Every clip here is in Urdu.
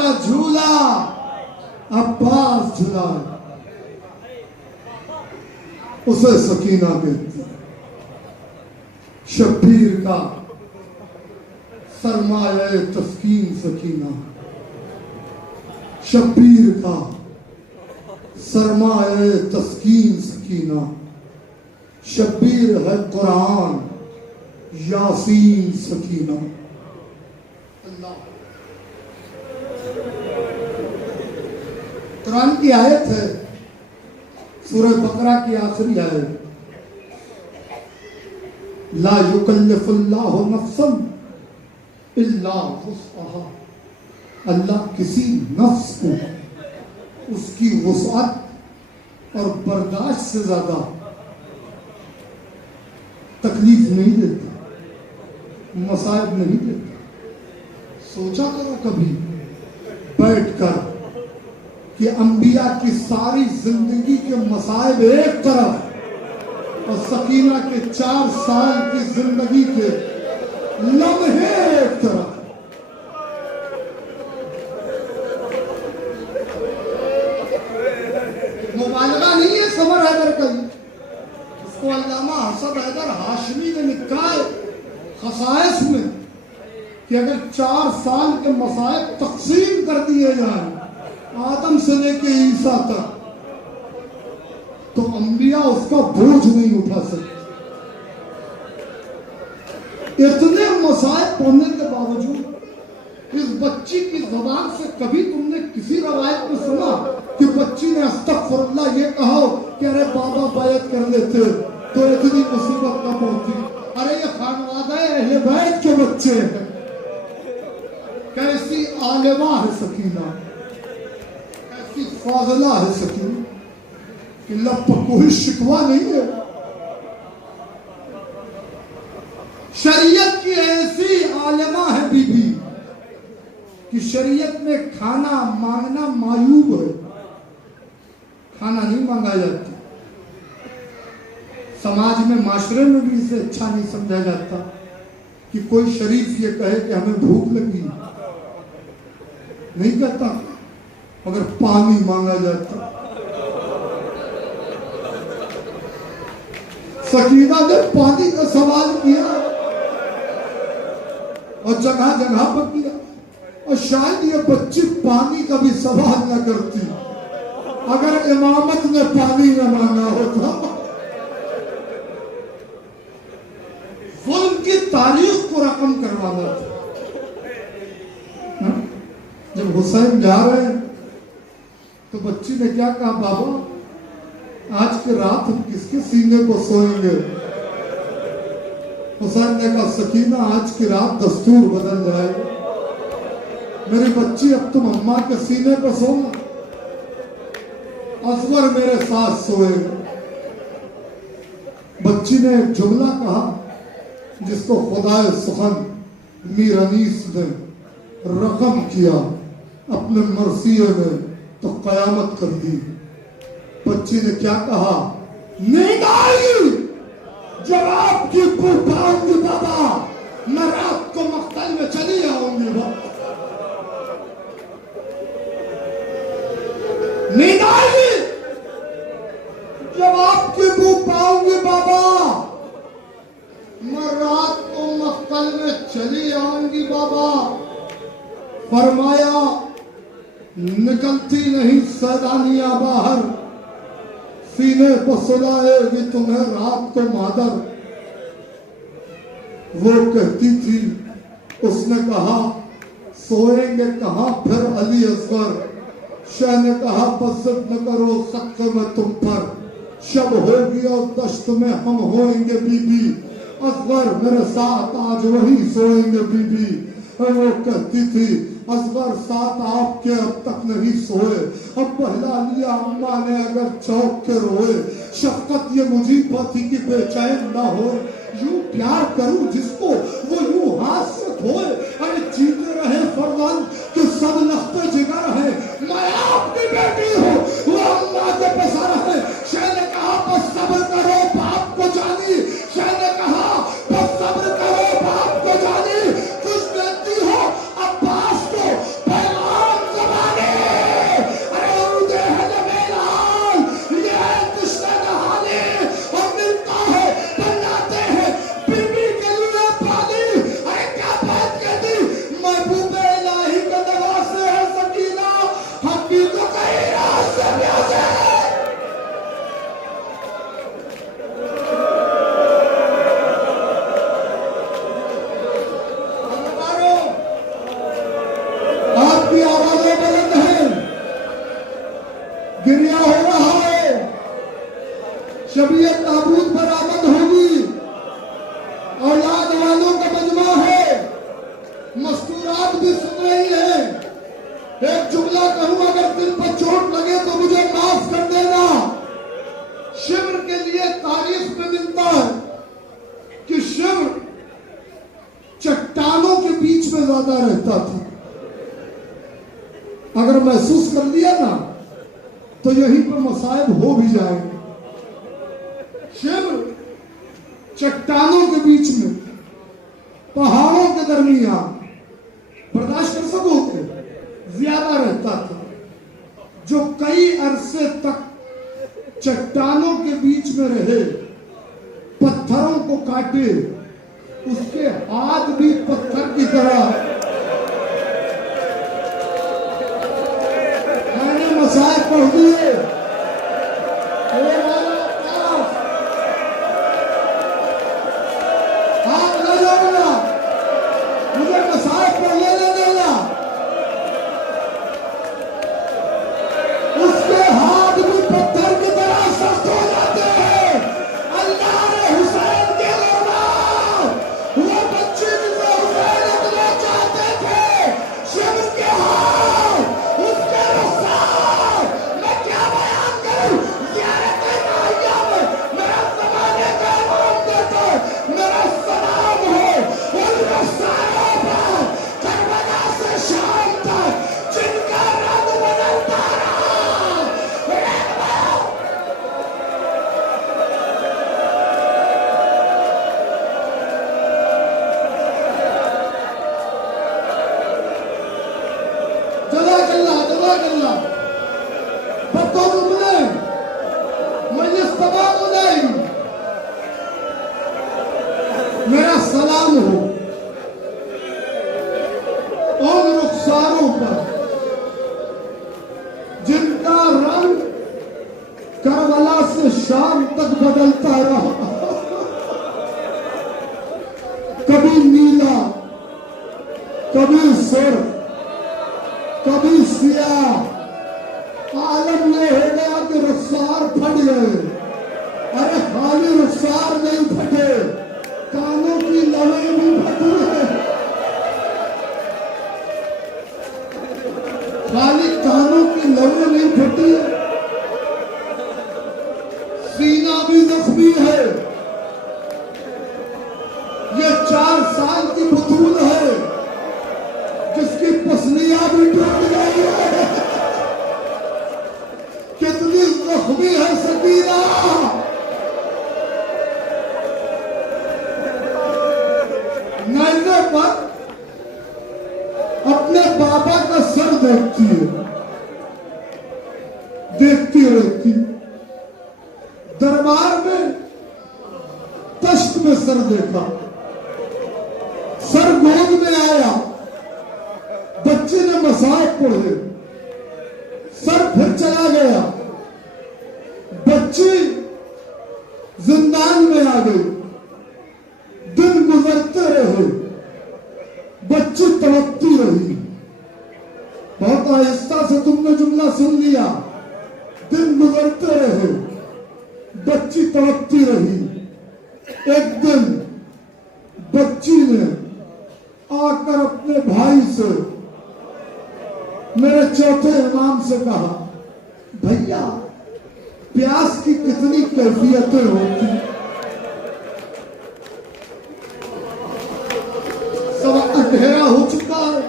کا جھولا عباس جھلائے، اسے سکینہ کہتی ہے۔ شبیر کا سرمایہ تسکین سکینہ، شبیر کا سرمایہ تسکین سکینہ، شبیر ہے قرآن یاسین سکینہ۔ اللہ قرآن کی آیت ہے، سورہ بقرہ کی آخری آیت، لا یکلف اللہ نفسا الا وسعها، اللہ کسی نفس کو اس کی وسعت اور برداشت سے زیادہ تکلیف نہیں دیتا، مصائب نہیں دیتا۔ سوچا کرو کبھی بیٹھ کر کہ انبیاء کی ساری زندگی کے مصائب ایک طرف اور سکینہ کے 4 سال کی زندگی کے لمحے ایک طرف۔ مبالغہ نہیں ہے صبر حیدر کا، اس کو علامہ حسن حیدر ہاشمی نے لکھا ہے خصائص میں کہ اگر 4 سال کے مصائب تقسیم کر دیے جائیں آدم سے لے کے عیسیٰ تک تو انبیاء اس کا بوجھ نہیں اٹھا سکتے۔ اتنے مصائب ہونے کے باوجود اس بچی کی زبان سے کبھی تم نے کسی روایت میں سنا کہ بچی نے استغفر اللہ یہ کہا کہ ارے بابا بیعت کر لیتے تو اتنی مصیبت نہ پہنچتی، ارے یہ خانوادہ اہل بیت کے بچے ہیں۔ کیسی عالمہ ہے سکینہ، کیسی فاضلہ ہے سکینہ کہ لب پر کوئی شکوہ نہیں ہے۔ شریعت کی ایسی عالمہ ہے بی بی کہ شریعت میں کھانا مانگنا معیوب ہے، کھانا نہیں مانگا جاتا۔ سماج میں معاشرے میں بھی اسے اچھا نہیں سمجھا جاتا کہ کوئی شریف یہ کہے کہ ہمیں بھوک لگی، نہیں کہتا، مگر پانی مانگا جاتا۔ سکینہ نے پانی کا سوال کیا اور جگہ جگہ پر کیا، اور شاید یہ بچی پانی کا بھی سوال نہ کرتی اگر امامت نے پانی نہ مانگا ہوتا۔ ظلم کی تاریخ کو رقم کروانا تھا۔ جب حسین جا رہے ہیں تو بچی نے کیا کہا، بابا آج کی رات ہم کس کے سینے کو سوئیں گے؟ حسین نے کہا سکینہ آج کی رات دستور بدل جائے گا، میری بچی اب تم اماں کے سینے پہ سونا، اصغر میرے ساتھ سوئے گا۔ بچی نے ایک جملہ کہا جس کو خدائے سخن میر انیس نے رقم کیا اپنے مرثیے میں تو قیامت کر دی۔ بچی نے کیا کہا، نیند آئی جب آپ کی بو پاؤں گی بابا، میں رات کو مقتل میں چلی آؤں گی بابا۔ نیند آئی جب آپ کی بو پاؤں گی بابا، میں رات کو مقتل میں چلی آؤں گی بابا۔ فرمایا نکلتی نہیں سیدانیاں باہر، سینے کو سلائے گی تمہیں رات کو مادر۔ وہ کہتی تھی، اس نے کہا سوئیں گے کہاں پھر علی اصغر؟ شاہ نے کہا بس ضد نہ کرو سقف میں تم پر، شب ہوگی اور دشت میں ہم ہوئیں گے بی بی، اصغر میرے ساتھ آج وہی سوئیں گے بی بی۔ وہ کہتی تھی اصغر ساتھ آپ کے اب تک نہیں سوئے، اب بہلا لیا اماں نے اگر چوک کے روئے، شفقت یہ مجیبہ تھی کہ بے چین نہ ہوئے، یوں پیار کروں جس کو وہ یوں ہاتھ سے دھوئے، ارے جیتے رہے فرزند کہ سب لخت جگر ہے، میں آپ کی بیٹی ہوں وہ اماں کے پسر ہے۔ شاہ نے کہا بس صبر کرو باپ کو جانی، شاہ نے کہا بس صبر کرو باپ کو جانی، کچھ دیتی ہو عباس کو پیغام ایک جملہ کہوں، اگر دل پر چوٹ لگے تو مجھے معاف کر دینا۔ شبر کے لیے تاریخ میں ملتا ہے کہ شبر چٹانوں کے بیچ میں زیادہ رہتا تھا۔ اگر محسوس کر لیا نا تو یہیں پر مصائب ہو بھی جائیں گے۔ شبر چٹانوں کے بیچ میں، پہاڑوں کے درمیان برداشت کر سکو گے زیادہ رہتا تھا۔ جو کئی عرصے تک چٹانوں کے بیچ میں رہے، پتھروں کو کاٹے، اس کے ہاتھ بھی پتھر کی طرح۔ میں نے مصائب پڑھ دیے، ہاتھ نہ جوڑنا، مجھے مصائب پڑھ لینے دینا۔ اس کے ہاتھ بھی پتھر کی طرح سخت ہو جاتے ہیں۔ اللہ نے حسین کے اولاد، وہ بچے جسے حسین اتنا چاہتے تھے، شبر کے ہاتھ، اس کے رخسار، میں کیا بیان کروں۔ زیارت نائیہ میں میرا زمانے کا امام دیتا، میرا سلام ہو ان رخساروں پر کربلا سے شام تک، جن کا رنگ بدلتا رہا۔ جزاک اللہ، جزاک اللہ۔ بطور ملے مجلس تمام نہیں، میرا سلام ہو ان رخساروں پر جن کا رنگ کربلا سے شام تک بدلتا رہا، کبھی نیلا، کبھی سرخ، کبھی سیاہ۔ عالم یہ ہو گیا کہ رخسار پھٹ گئے۔ ارے خالی رخسار نہیں پھٹے، کانوں کی لویں بھی پھٹ گئے۔ خالی کانوں کی لویں نہیں پھٹی، سینہ بھی زخمی ہے۔ یہ 4 سال کی بطول ہے جس کی پسلیاں بھی ٹوٹ گئی ہے۔ کتنی زخمی ہے سکینہ۔ نیزے پر اپنے بابا کا سر دیکھتی ہے، دیکھتی رہتی۔ دربار میں تشت میں سر دیکھا، سر گود میں آیا، بچے نے مصائب پڑھے، سر پھر چلا گیا، بچی زندان میں آ گئی، دن گزرتے رہے، بچی تڑپتی رہی۔ بہت آہستہ سے تم نے جملہ سن لیا، دن گزرتے رہے، بچی تڑپتی رہی۔ ایک دن بچی نے آ کر اپنے بھائی سے، میرے چوتھے امام سے کہا، بھیا پیاس کی کتنی کیفیتیں ہوتی، سب اندھیرا ہو چکا ہے،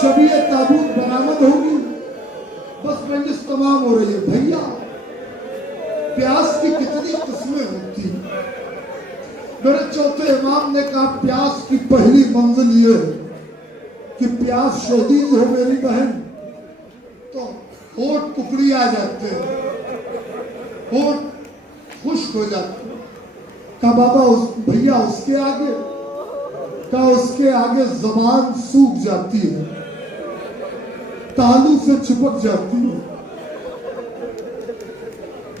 شبیہ تابوت برآمد ہوگی، بس مجلس تمام ہو رہی ہے، بھیا پیاس کی کتنی قسمیں ہوتی۔ میرے چوتھے امام نے کہا، پیاس کی پہلی منزل یہ ہے کہ پیاس شدید ہو میری بہن تو ہونٹ ککڑی آ جاتے ہیں، ہونٹ خشک ہو جاتے ہیں۔ کہا بابا بھیا اس کے آگے، کہا اس کے آگے زبان سوکھ جاتی ہے، تالو سے چپک جاتی ہے۔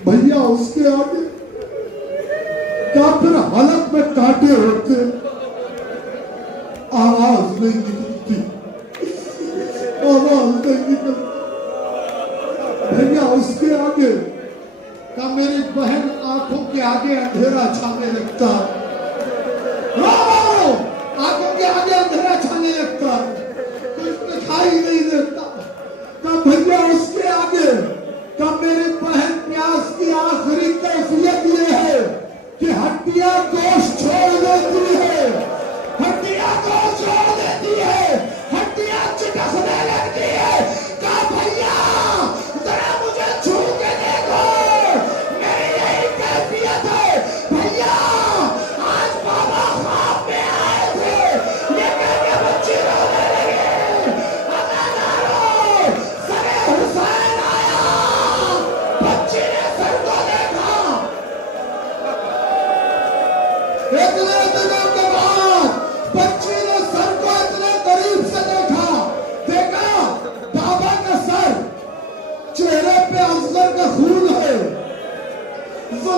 بھیا اس کے آگے، کہا پھر حلق میں کانٹے ہوتے، آواز نہیں نکلتی، آواز نہیں نکلتی۔ بھیا اس کے آگے، کہا میری بہن آنکھوں کے آگے اندھیرا چھانے لگتا ہے، آنکھوں کے آگے اندھیرا چھانے لگتا ہے، کچھ دکھائی نہیں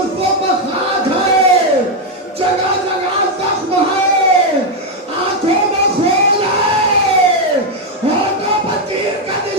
زلفوں پہ خاک ہے، جگہ جگہ زخم ہے، آنکھوں میں خون ہے، ہونٹوں پر تیر کا